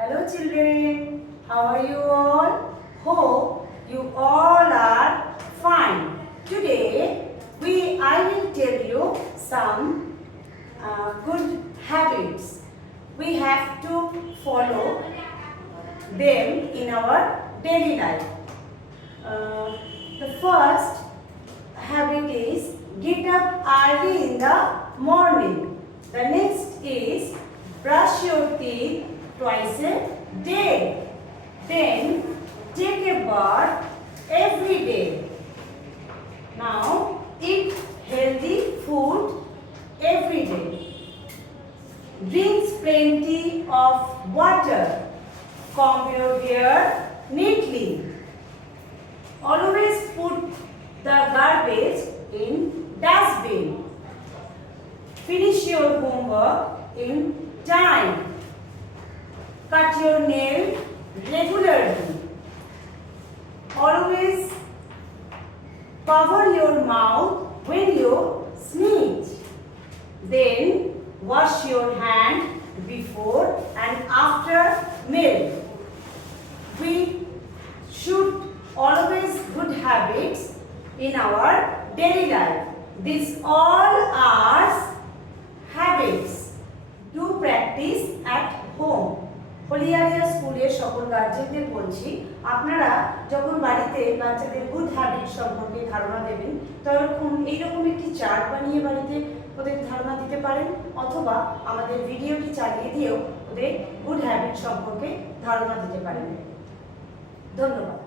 Hello children, how are you all? Hope you all are fine. Today I will tell you some good habits. We have to follow them in our daily life. The first habit is get up early in the morning. The next is brush your teeth twice a day. Then take a bath every day. Now eat healthy food every day. Drink plenty of water. Comb your hair neatly. Always put the garbage in dustbin. Finish your homework in time. Cut your nail regularly. Always cover your mouth when you sneeze. Then wash your hand before and after meal. We should always good habits in our daily life. These all are habits to practice at home. হলিয়ারিয়া স্কুলের সকল গার্জেনদের বলছি, আপনারা যখন বাড়িতে বাচ্চাদের good habit সম্পর্কে ধারণা দেবেন তখন এইরকম একটি চার্ট বানিয়ে বাড়িতে ওদের ধারণা দিতে পারেন, অথবা আমাদের ভিডিওটি চালিয়ে দিয়েও ওদের গুড হ্যাবিট সম্পর্কে ধারণা দিতে পারেন। ধন্যবাদ।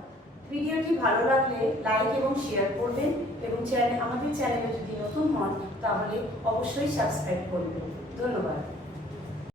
ভিডিওটি ভালো লাগলে লাইক এবং শেয়ার করবেন এবং আমাদের চ্যানেলে যদি নতুন হন তাহলে অবশ্যই সাবস্ক্রাইব করবেন। ধন্যবাদ।